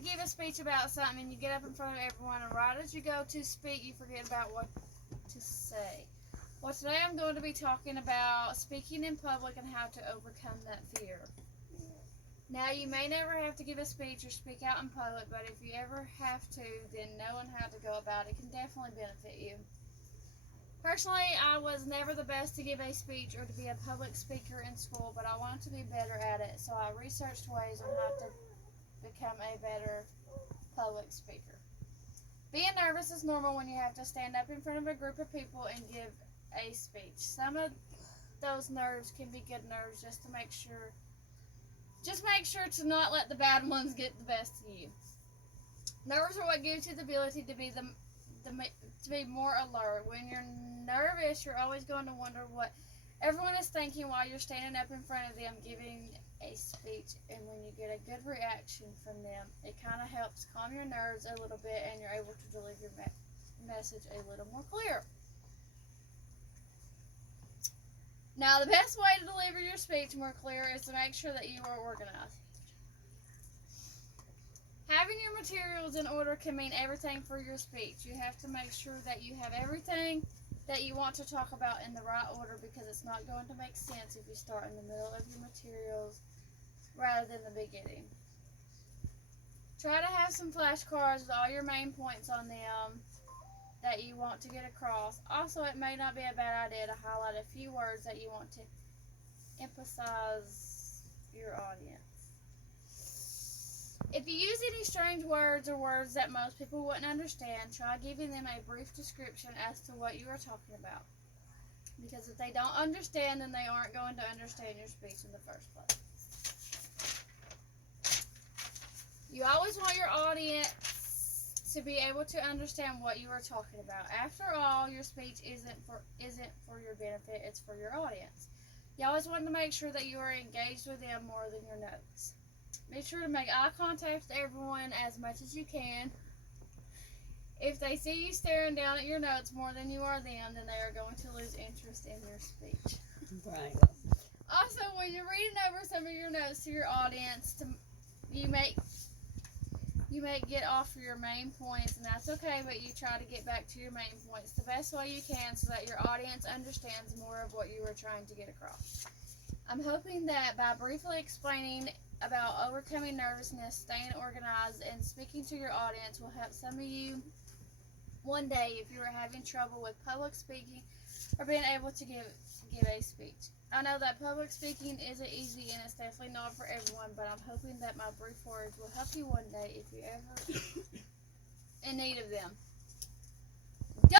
to give a speech about something and you get up in front of everyone and right as you go to speak you forget about what to say. Well, today I'm going to be talking about speaking in public and how to overcome that fear. Now, you may never have to give a speech or speak out in public, but if you ever have to, then knowing how to go about it can definitely benefit you. Personally, I was never the best to give a speech or to be a public speaker in school, but I wanted to be better at it, so I researched ways on how to become a better public speaker. Being nervous is normal when you have to stand up in front of a group of people and give a speech. Some of those nerves can be good nerves just make sure to not let the bad ones get the best of you. Nerves are what gives you the ability to be to be more alert. When you're nervous, you're always going to wonder what everyone is thinking while you're standing up in front of them giving a speech, and when you get a good reaction from them, it kind of helps calm your nerves a little bit and you're able to deliver your message a little more clear. Now, the best way to deliver your speech more clear is to make sure that you are organized. Having your materials in order can mean everything for your speech. You have to make sure that you have everything that you want to talk about in the right order, because it's not going to make sense if you start in the middle of your materials rather than the beginning. Try to have some flashcards with all your main points on them that you want to get across. Also, it may not be a bad idea to highlight a few words that you want to emphasize your audience. If you use any strange words or words that most people wouldn't understand, try giving them a brief description as to what you are talking about. Because if they don't understand, then they aren't going to understand your speech in the first place. You always want your audience to be able to understand what you are talking about. After all, your speech isn't for your benefit, it's for your audience. You always want to make sure that you are engaged with them more than your notes. Make sure to make eye contact with everyone as much as you can. If they see you staring down at your notes more than you are them, then they are going to lose interest in your speech. Right. Also, when you're reading over some of your notes to your audience, you may get off your main points, and that's okay, but you try to get back to your main points the best way you can so that your audience understands more of what you were trying to get across. I'm hoping that by briefly explaining about overcoming nervousness, staying organized, and speaking to your audience will help some of you one day if you are having trouble with public speaking or being able to give a speech. I know that public speaking isn't easy and it's definitely not for everyone, but I'm hoping that my brief words will help you one day if you're ever in need of them.